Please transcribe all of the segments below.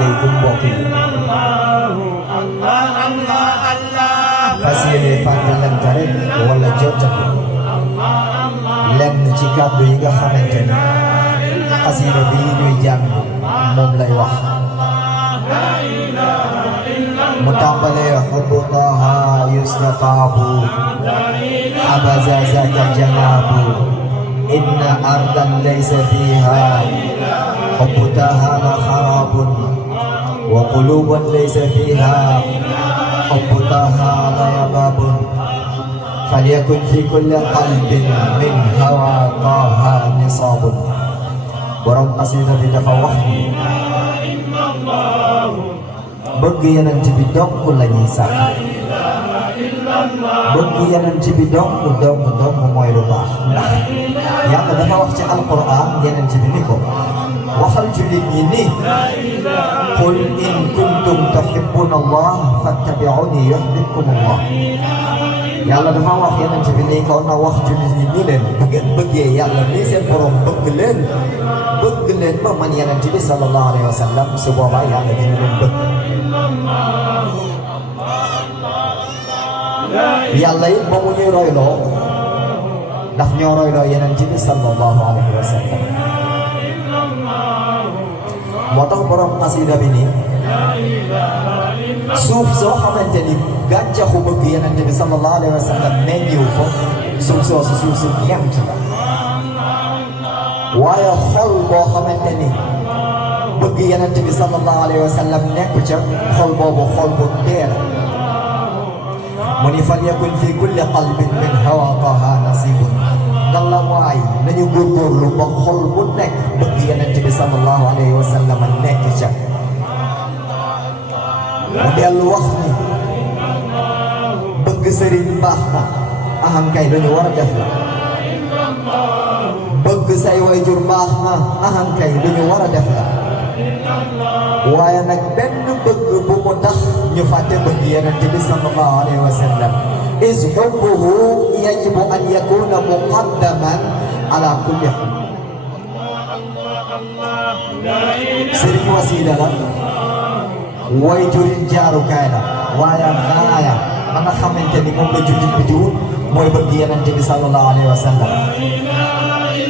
asalaamaaleykum mbokk yi fas yéene fàttalante rek wala jottali lenn ci kàddu yi nga xamante ni xasida bi ñuy jàng moom lay wax mu tàmbalee xubbu Taaha yustataabu abaza zaka janaabu inna ardan laysa fiha xubbu Taaha la xaraabun wa quluban laysa fiha xubbu Taaha la yabaabun falyakun fi kulli qalbin min hawa Taaha nisaabun. borom xasida bi dafa wax bëgg Yonent bi dong la ñuy sax bëgg Yonent bi dong mooy lu baax ndax Yàlla dafa wax ci alquran Yonent bi ni ko waxal jullit ñi ni qul in kuntum tuhibbuna Allah fattabi'uni yuhbibkum Allah. Yàlla dafa wax Yonent bi ni ko na wax jullit ñi ni leen bu ngeen bëggee Yàlla ni seen borom bëgg leen ba man Yonent bi sallallahu alayhi wa sallam su boobaa Yàlla dina leen bëgg. Yàlla it ba mu ñuy royloo daf ñoo royloo Yonent bi sallallahu alayhi wa sallam. moo tax borom xasida bi nii suuf soo xamante ni gàncaxu bëgg Yonent bi sallallahu alayhi wa sallam meññiw fa suuf soosu suuf su ñeent la waaye xol boo xamante ni bëgg Yonent bi sallallahu alayhi wa sallam nekk ca xol boobu xol bu dee la mu ni falyakun fi kulli qalbin min hawa Taaha nasibun. Ngalla waay nañu góorgóorlu ba xol bu nekk bëgg Yonent bi sallallahu alayhi wa sallam nekk ca. mu dellu wax ni bëgg sëriñ baax na aham kay dañu war a def la. bëgg say wayjur baax na aham kay dañu war a def la. waaye nag benn bëgg bu mu tax ñu fàtte bëgg Yonent bi sallallahu alayhi wa sallam. is hubbuhu yajibu an yakuna muqaddaman ala kulli hal. sëriñ wasiila la wayjurin jaarukaay la waaye gaaya ba nga xamante ni moom la jullit bi di wut mooy bëgg Yonent bi sallallahu alayhi wa sallam.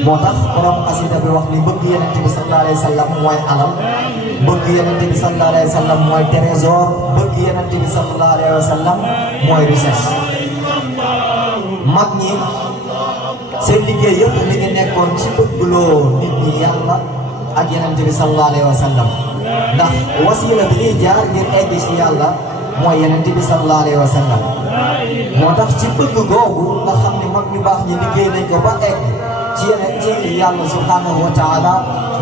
moo tax borom xasida bi wax ni bëgg Yonent bi sallallahu alayhi wa sallam mooy alal bëgg Yonent bi sallallahu alayhi wa sallam mooy trésor bëgg Yonent bi sallallahu alayhi wa sallam mooy richesse. mag ñi seen liggéey yëpp li ngi nekkoon ci bëggloo nit ñi Yàlla ak Yonent bi sallallahu alayhi wa sallam ndax wasiila bi ñuy jaar ngir egg ci Yàlla mooy Yonent bi sallallahu alayhi wa sallam. moo tax ci bëgg googu nga xam ne mag ñu baax ñi liggéey nañ ko ba egg ci yeneen ci Yàlla subhanahu wa taala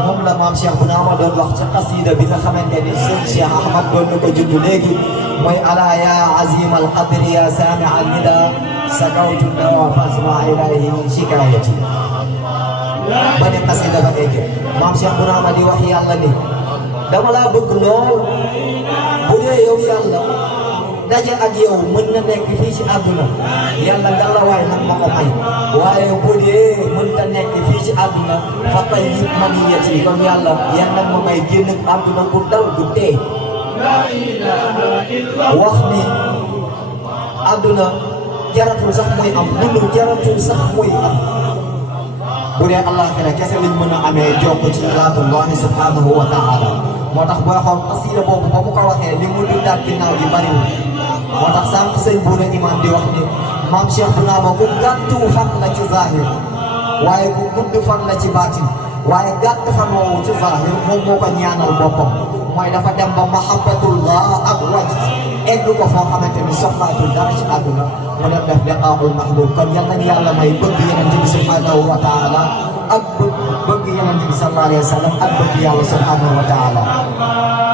moom la maam Cheikh Bounama doon wax ci xasida bi nga xamante ni sëñ Cheikh Ahmad doon na ko junj léegi mooy alaa yaa azim al qadri ya saami al nida sakawtu dawa fasma ilayhi shikayati. ba ne xasida ba egg maam Cheikh Bounama di wax Yàlla ni dama laa bëgg lool bu dee yow Yàlla daje ak yow mën na nekk fii ci àdduna Yàlla ngalawaay nag ma ko may waaye bu dee mën ta nekk fii ci àdduna fa tayyib maniyati kon Yàlla yan nag ma may génn àdduna bu dal bu tee. wax ni àdduna jaratul sax muy am dund jaratul sax muy am bu dee àllaaxira kese liñ mën a amee jokk ci zaatullahi subhanahu wa taala. moo tax booy xool xasida boobu ba mu ko waxee li mu dundaat ginnaaw gi bariwul. moo tax sànq sëñ Buuna Imaam di wax ni maam Cheikh Bounama ku gàttu fan la ci zahir waaye ku gudd fan la ci baatin waaye gàtt fan woowu ci zahir moom moo ko ñaanal boppam mooy dafa dem ba mahabbatullah ak waj egg ko foo xamante ni soxlaatul dara ci àdduna mu dem def liqaa'ul mahbub. kon yal nañu Yàlla may bëgg Yonent bi subhanahu wa taala ak bëgg Yonent bi sallallahu alayhi wa sallam ak bëgg Yàlla subhanahu wa taala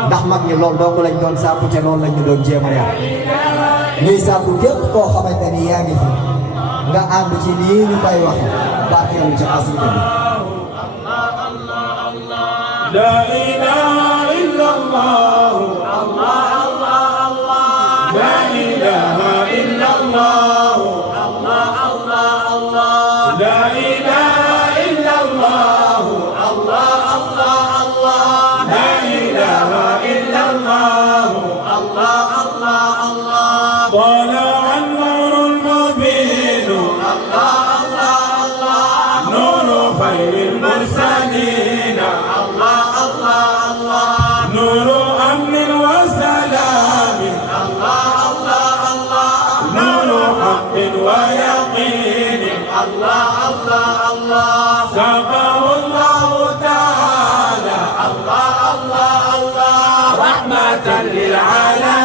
ndax mag ñi loolu dong lañ doon sàkku te loolu lañ ñu doon jéem a yar. ñuy sàkku képp koo xamante ni yaa ngi fi nga ànd ci lii ñu koy wax barkeelu ci xasida bi. la ilaha illallah Allah Allah Allah la ilaha illallah Allah Allah Allah la ilaha illallah Allah Allah Allah la ilaha illallah الله الله طلع النور المبين الله الله الله نور خير المرسلين الله الله الله نور أمن وسلام الله الله الله نور حق ويقين الله الله الله سقاه الله تعالى الله الله الله رحمة للعالمين